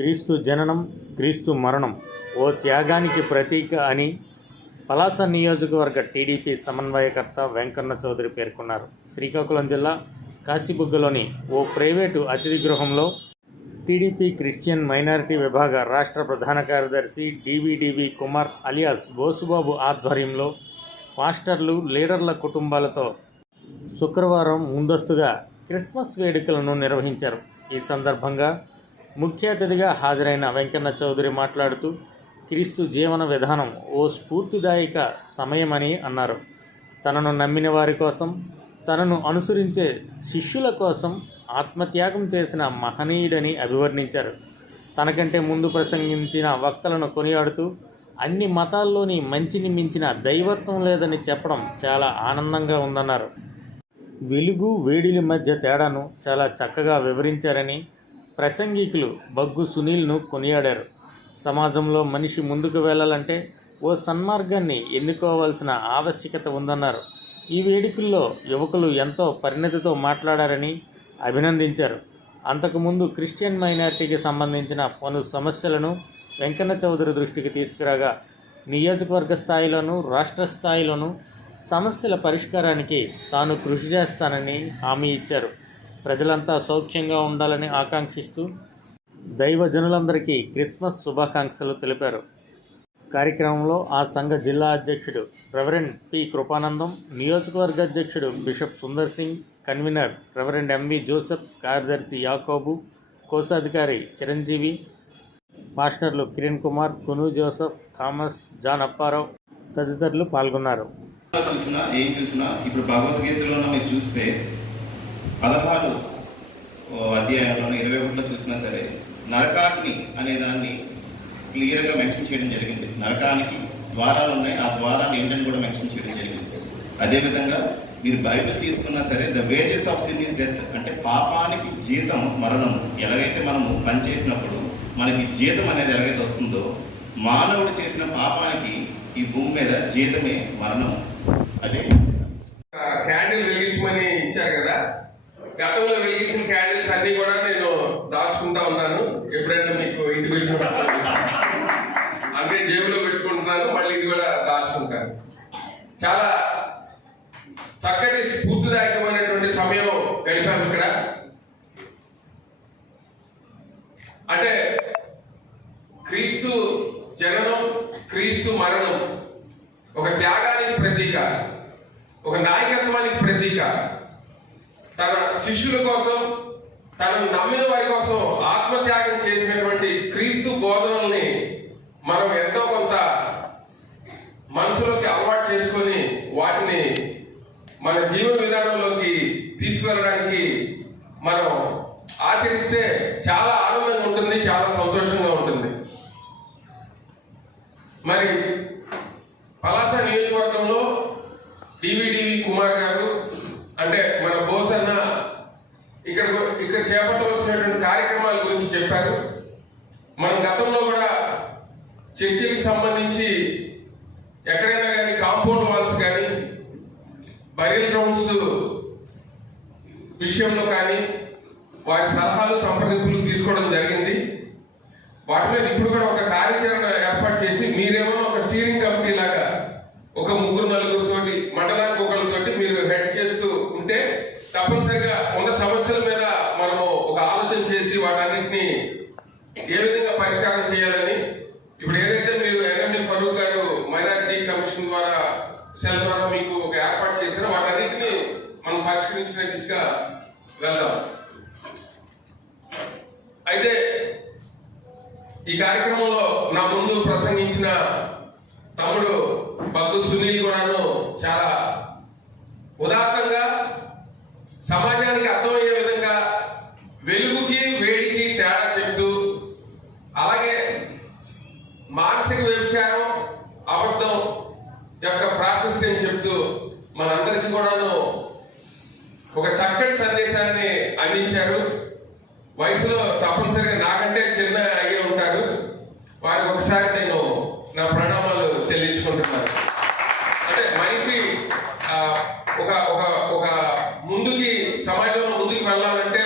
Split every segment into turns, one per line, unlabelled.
క్రీస్తు జననం క్రీస్తు మరణం ఓ త్యాగానికి ప్రతీక అని పలాస నియోజకవర్గ టీడీపీ సమన్వయకర్త వెంకన్న చౌదరి పేర్కొన్నారు. శ్రీకాకుళం జిల్లా కాశీబుగ్గలోని ఓ ప్రైవేటు అతిథి గృహంలో టీడీపీ క్రిస్టియన్ మైనారిటీ విభాగ రాష్ట్ర ప్రధాన కార్యదర్శి డివిడివి కుమార్ అలియాస్ బోసుబాబు ఆధ్వర్యంలో మాస్టర్లు లీడర్ల కుటుంబాలతో శుక్రవారం ముందస్తుగా క్రిస్మస్ వేడుకలను నిర్వహించారు. ఈ సందర్భంగా ముఖ్య అతిథిగా హాజరైన వెంకన్న చౌదరి మాట్లాడుతూ క్రీస్తు జీవన విధానం ఓ స్ఫూర్తిదాయక సమయమని అన్నారు. తనను నమ్మిన వారి కోసం తనను అనుసరించే శిష్యుల కోసం ఆత్మత్యాగం చేసిన మహనీయుడని అభివర్ణించారు. తనకంటే ముందు ప్రసంగించిన వక్తలను కొనియాడుతూ అన్ని మతాల్లోని మంచిని మించిన దైవత్వం లేదని చెప్పడం చాలా ఆనందంగా ఉందన్నారు. వెలుగు వేడిల మధ్య తేడాను చాలా చక్కగా వివరించారని ప్రసంగికులు బగ్గు సునీల్ను కొనియాడారు. సమాజంలో మనిషి ముందుకు వెళ్ళాలంటే ఓ సన్మార్గాన్ని ఎన్నుకోవాల్సిన ఆవశ్యకత ఉందన్నారు. ఈ వేడుకల్లో యువకులు ఎంతో పరిణతితో మాట్లాడారని అభినందించారు. అంతకుముందు క్రిస్టియన్ మైనారిటీకి సంబంధించిన పలు సమస్యలను వెంకన్న చౌదరి దృష్టికి తీసుకురాగా నియోజకవర్గ స్థాయిలోనూ రాష్ట్ర స్థాయిలోనూ సమస్యల పరిష్కారానికి తాను కృషి చేస్తానని హామీ ఇచ్చారు. ప్రజలంతా సౌఖ్యంగా ఉండాలని ఆకాంక్షిస్తూ దైవజనులందరికీ క్రిస్మస్ శుభాకాంక్షలు తెలిపారు. కార్యక్రమంలో ఆ సంఘ జిల్లా అధ్యక్షుడు రెవరెండ్ పి కృపానందం నియోజకవర్గ అధ్యక్షుడు bishop Sundar Singh convenor reverend MV Joseph కార్యదర్శి యాకోబు కోశాధికారి చిరంజీవి మాస్టర్లు కిరణ్ కుమార్ కును జోసెఫ్ థామస్ జాన్ అప్పారావు తదితరులు పాల్గొన్నారు.
చూసినా ఏం చూసినా ఇప్పుడు భగవద్గీతలో మీరు చూస్తే పదహారు ఓ, అధ్యాయంలోని ఇరవై ఒకటిలో చూసినా సరే నరకాగ్ని అనే దాన్ని క్లియర్గా మెన్షన్ చేయడం జరిగింది. నరకానికి ద్వారాలు ఉన్నాయి. ఆ ద్వారాలు ఏంటని కూడా మెన్షన్ చేయడం జరిగింది. అదేవిధంగా మీరు బైబిల్ తీసుకున్నా సరే the wages of sin is death అంటే పాపానికి జీతం మరణం ఎలాగైతే మనము పనిచేసినప్పుడు మనకి జీతం అనేది ఎలాగైతే వస్తుందో మానవుడు చేసిన పాపానికి ఈ భూమి మీద జీతమే మరణం. అదే
గతంలో వెలిగించిన క్యాండిల్స్ అన్ని కూడా నేను దాచుకుంటా ఉన్నాను. ఎప్పుడైనా మీకు ఇంటికి వచ్చినప్పుడు అంటే జేబులో పెట్టుకుంటున్నాను మళ్ళీ ఇది కూడా దాచుకుంటాను. చాలా చక్కటి స్ఫూర్తిదాయకమైనటువంటి సమయం గడిపాము ఇక్కడ. అంటే క్రీస్తు జననం క్రీస్తు మరణం ఒక త్యాగానికి ప్రతీక ఒక నాయకత్వానికి ప్రతీక. తన శిష్యుల కోసం తను నమ్మిన వారి కోసం ఆత్మత్యాగం చేసినటువంటి క్రీస్తు బోధనల్ని మనం ఎంతో కొంత మనసులోకి అలవాటు చేసుకొని వాటిని మన జీవన విధానంలోకి తీసుకువెళ్ళడానికి మనం ఆచరిస్తే చాలా ఆనందంగా ఉంటుంది చాలా సంతోషంగా ఉంటుంది. మరి పలాస నియోజకవర్గంలో డివిడివి కుమార్ గారు అంటే మన బోసన్న ఇక్కడ ఇక్కడ చేపట్టవలసినటువంటి కార్యక్రమాల గురించి చెప్పారు మన గతంలో కూడా చర్చిలకు సంబంధించి ఎక్కడైనా కానీ కాంపౌండ్ వాల్స్ కానీ బరియల్ గ్రౌండ్స్ విషయంలో కానీ వారి సలహాలు సంప్రదింపులు తీసుకోవడం జరిగింది. వాటి మీద ఇప్పుడు కూడా ఒక కార్యాచరణ ఏర్పాటు చేసి మీరేమో ఒక స్టీరింగ్ కమిటీ లాగా ఒక ముగ్గురు నలుగురితోటి మండలానికి ఒకరితోటి మీరు హెడ్ చేస్తూ ఉంటే తప్పనిసరిగా ఉన్న సమస్యల మీద మనము ఒక ఆలోచన చేసి వాటన్నిటిని ఏ విధంగా పరిష్కారం చేయాలని ఇప్పుడు ఏదైతే మీరు ఎన్ఎండి ఫరూక్ గారు మైనారిటీ కమిషన్ ద్వారా సెల్ఫ్ ద్వారా మీకు ఒక ఏర్పాటు చేశారో వాటన్నిటిని మనం దిశగా వెళ్దాం. అయితే ఈ కార్యక్రమంలో నా ముందు ప్రసంగించిన తమ్ముడు భక్తు సునీల్ కూడాను చాలా ఉదాత్తంగా సమాజానికి అర్థమయ్యే విధంగా వెలుగుకి వేడికి తేడా చెప్తూ అలాగే మానసిక వ్యభిచారం అబద్ధం యొక్క ప్రాశస్త్యం చెప్తూ మనందరికీ కూడాను ఒక చక్కటి సందేశాన్ని అందించారు వయసులో తప్పనిసరిగా నాకంటే చిన్న అయ్యే ఉంటారు. వారికి ఒకసారి నేను నా ప్రణామాలు చెల్లించుకుంటున్నాను. అంటే మనిషి ఆ, ఒక ఒక ఒక ముందుకి సమాజంలో ముందుకు వెళ్ళాలంటే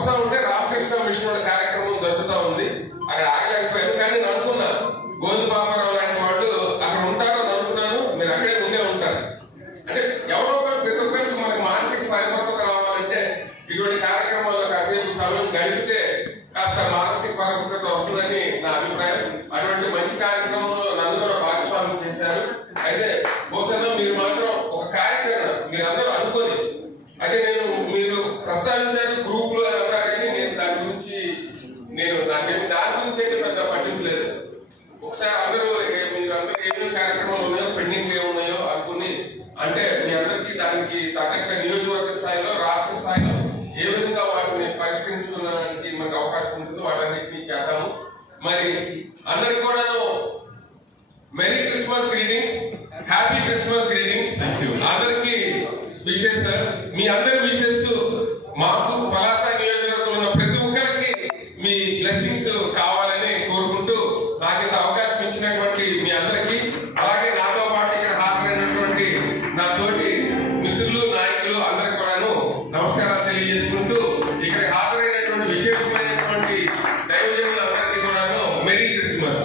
అవసరం ఉంటే రామకృష్ణ మిషన్ కార్యక్రమం దొరుకుతా ఉంది. అక్కడ గ్రీటింగ్స్ హ్యాపీ క్రిస్మస్ గ్రీటింగ్స్ అందరికి విషెస్ సార్ మీ అందరి విషెస్ మాకు పలాస నియోజకవర్గంలో ఉన్న ప్రతి ఒక్కరికి మీ బ్లెస్సింగ్స్ కావాలని కోరుకుంటూ నాకు ఇంత అవకాశం ఇచ్చినటువంటి మీ అందరికీ అలాగే నాతో పాటు ఇక్కడ హాజరైనటువంటి నా తోటి మిత్రులు నాయకులు అందరికి కూడాను నమస్కారాలు తెలియజేసుకుంటూ ఇక్కడ హాజరైనటువంటి విశేషమైనటువంటి దైవజనులందరికీ కూడాను మెరీ క్రిస్మస్.